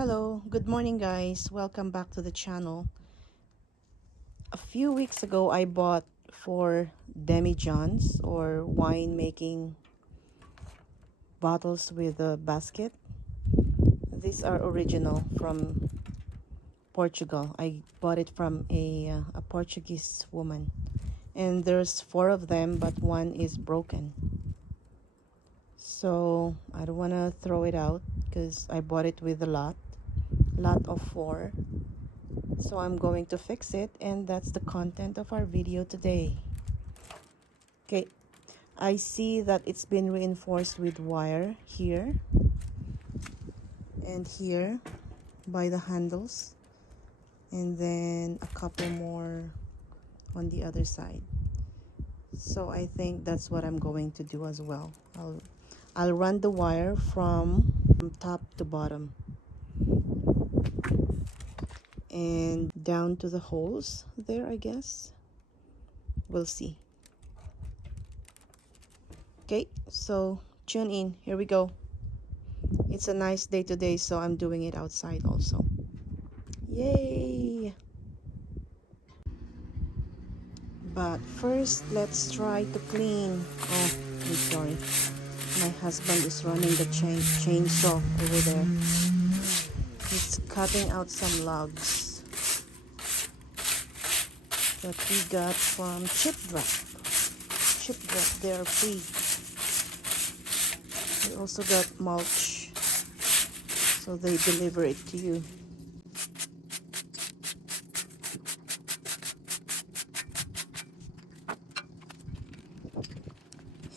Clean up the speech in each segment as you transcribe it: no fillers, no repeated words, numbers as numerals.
Hello, good morning guys. Welcome back to the channel. A few weeks ago I bought 4 demijohns or wine making bottles with a basket. These are original from Portugal. I bought it from a Portuguese woman. And there's 4 of them, but one is broken. So I don't want to throw it out because I bought it with a lot of 4. So I'm going to fix it, and that's the content of our video today. Okay, I see that it's been reinforced with wire here and here by the handles, and then a couple more on the other side. So I think that's what I'm going to do as well. I'll run the wire from top to bottom and down to the holes there, I guess. We'll see. Okay, so tune in. Here we go. It's a nice day today, so I'm doing it outside also. Yay! But first, let's try to clean. Oh, I'm sorry. My husband is running the chainsaw over there. He's cutting out some logs that we got from Chip Drop. Chip Drop, they are free. We also got mulch, so they deliver it to you.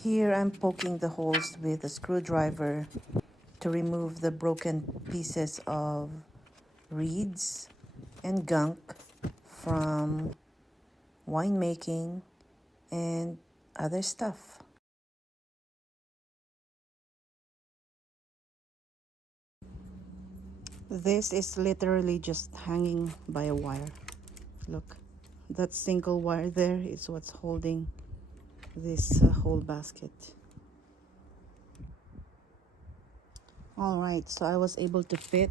Here I'm poking the holes with a screwdriver to remove the broken pieces of reeds and gunk from winemaking and other stuff. This is literally just hanging by a wire. Look, that single wire there is what's holding this whole basket. All right, so I was able to fit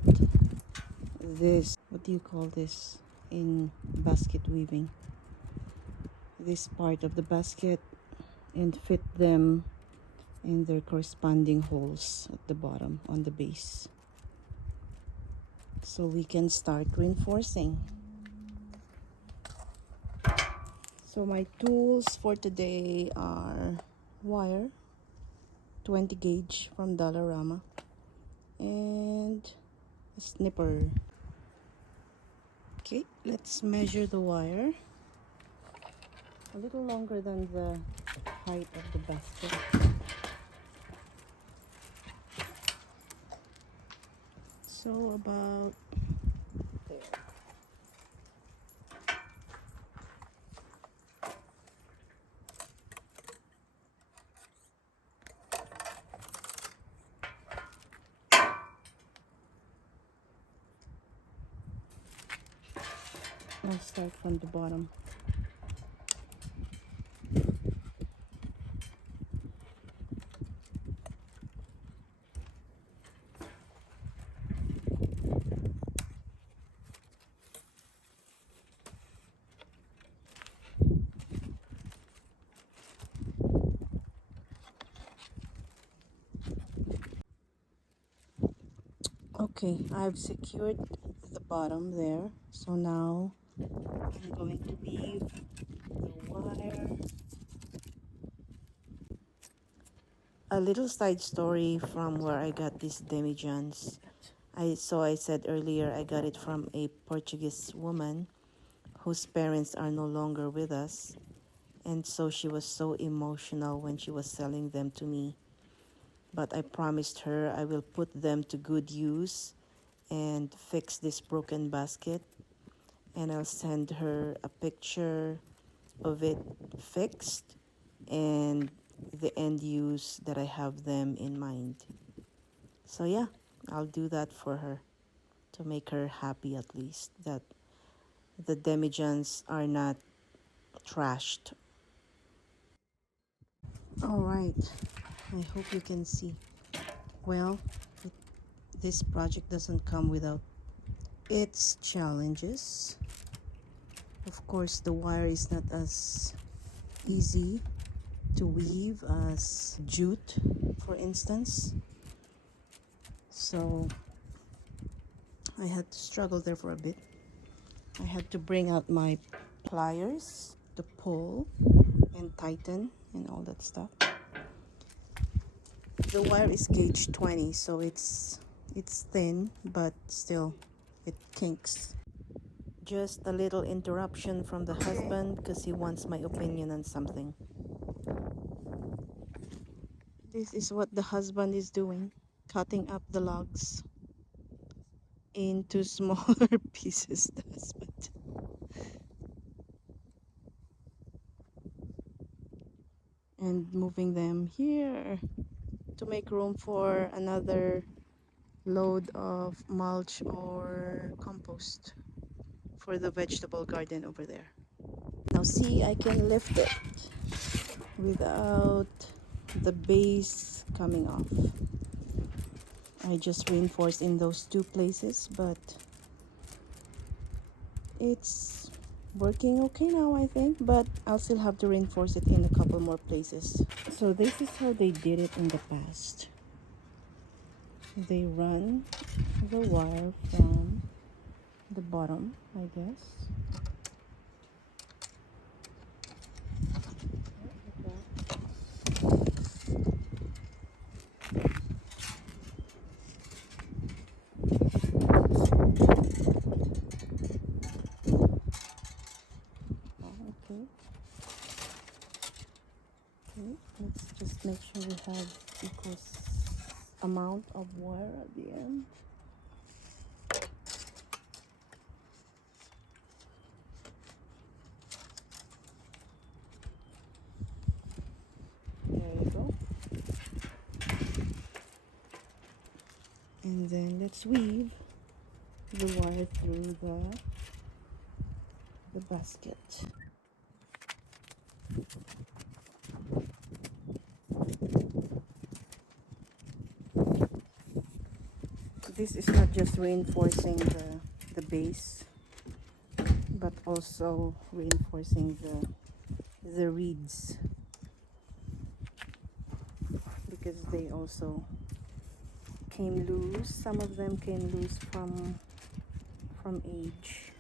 this, what do you call this in basket weaving, this part of the basket, and fit them in their corresponding holes at the bottom on the base, so we can start reinforcing. So my tools for today are wire, 20 gauge from Dollarama, and a snipper. Okay, let's measure the wire. A little longer than the height of the basket. So about there. I'll start from the bottom. Okay, I've secured the bottom there. So now I'm going to weave the wire. A little side story from where I got these demijohns. I said earlier I got it from a Portuguese woman whose parents are no longer with us, and so she was so emotional when she was selling them to me. But I promised her I will put them to good use and fix this broken basket, and I'll send her a picture of it fixed and the end use that I have them in mind. So yeah, I'll do that for her to make her happy, at least that the demijohns are not trashed. All right, I hope you can see. Well, This project doesn't come without its challenges. Of course, the wire is not as easy to weave as jute, for instance. So I had to struggle there for a bit. I had to bring out my pliers to pull and tighten and all that stuff. The wire is gauge 20, so it's thin, but still it kinks. Just a little interruption from the husband because he wants my opinion on something. This is what the husband is doing, cutting up the logs into smaller pieces, the husband. And moving them here to make room for another load of mulch or compost for the vegetable garden over there. Now see, I can lift it without the base coming off. I just reinforced in those two places, but it's working okay now, I think, but I'll still have to reinforce it in a couple more places. So this is how they did it in the past. They run the wire from the bottom, I guess. Okay, let's just make sure we have equal amount of wire at the end. There you go. And then let's weave the wire through the basket. This is not just reinforcing the base, but also reinforcing the reeds, because they also came loose. Some of them came loose from age.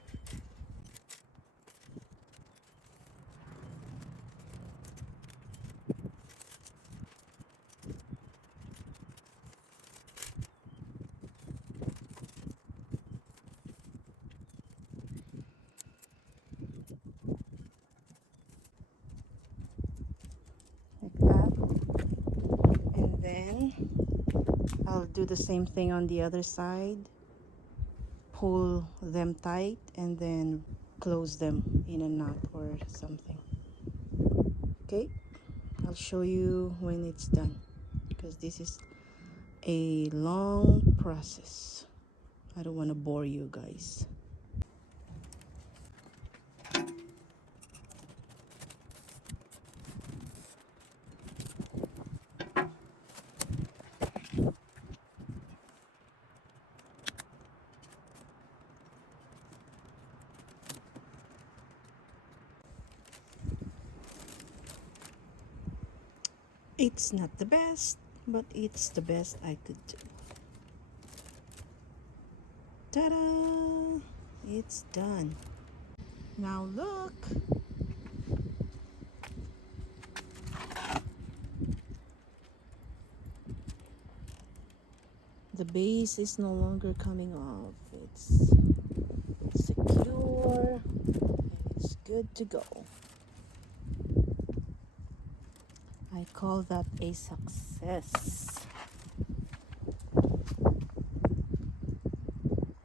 Like that. And then I'll do the same thing on the other side. Pull them tight and then close them in a knot or something. Okay, I'll show you when it's done, because this is a long process. I don't want to bore you guys. It's not the best, but it's the best I could do. Ta-da! It's done. Now look! The base is no longer coming off. It's secure and it's good to go. I call that a success.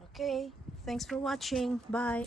Okay, thanks for watching. Bye.